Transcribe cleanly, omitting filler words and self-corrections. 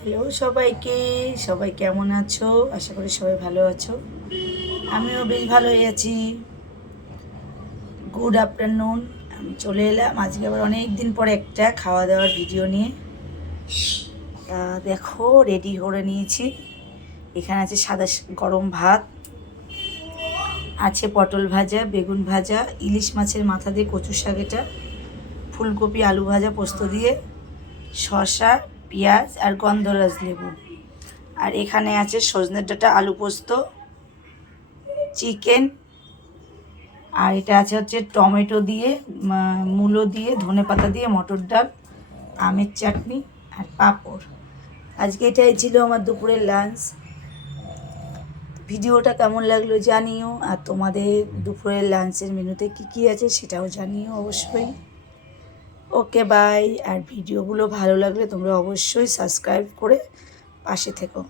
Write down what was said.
Hello সবাইকে, সবাই কেমন আছো? আশা করি সবাই ভালো আছো। আমিও বেশ ভালোই আছি। Good afternoon. আমি চলে এলাম আজকে আবার অনেক দিন পরে একটা খাওয়া দাওয়ার ভিডিও নিয়ে। দেখো রেডি করে নিয়েছি। এখানে আছে সাদা গরম ভাত, আছে পটল ভাজা, বেগুন ভাজা, ইলিশ মাছের মাথা দিয়ে কচু শাক, এটা ফুলকপি আলু ভাজা পোস্ত দিয়ে, শসা, পেঁয়াজ আর গন্ধরাজ লেবু। আর এখানে আছে সজনের ডাঁটা আলু পোস্ত, চিকেন, আর এটা আছে হচ্ছে টমেটো দিয়ে, মূলো দিয়ে, ধনেপাতা দিয়ে, মটর ডাল, আমের চাটনি আর পাঁপড়। আজকে এটাই ছিল আমার দুপুরের লাঞ্চ। ভিডিওটা কেমন লাগলো জানিও, আর তোমাদের দুপুরের লাঞ্চের মেনুতে কী কী আছে সেটাও জানিও অবশ্যই। Okay bye. আর ভিডিওগুলো ভালো লাগলে তোমরা অবশ্যই সাবস্ক্রাইব করে পাশে থেকো।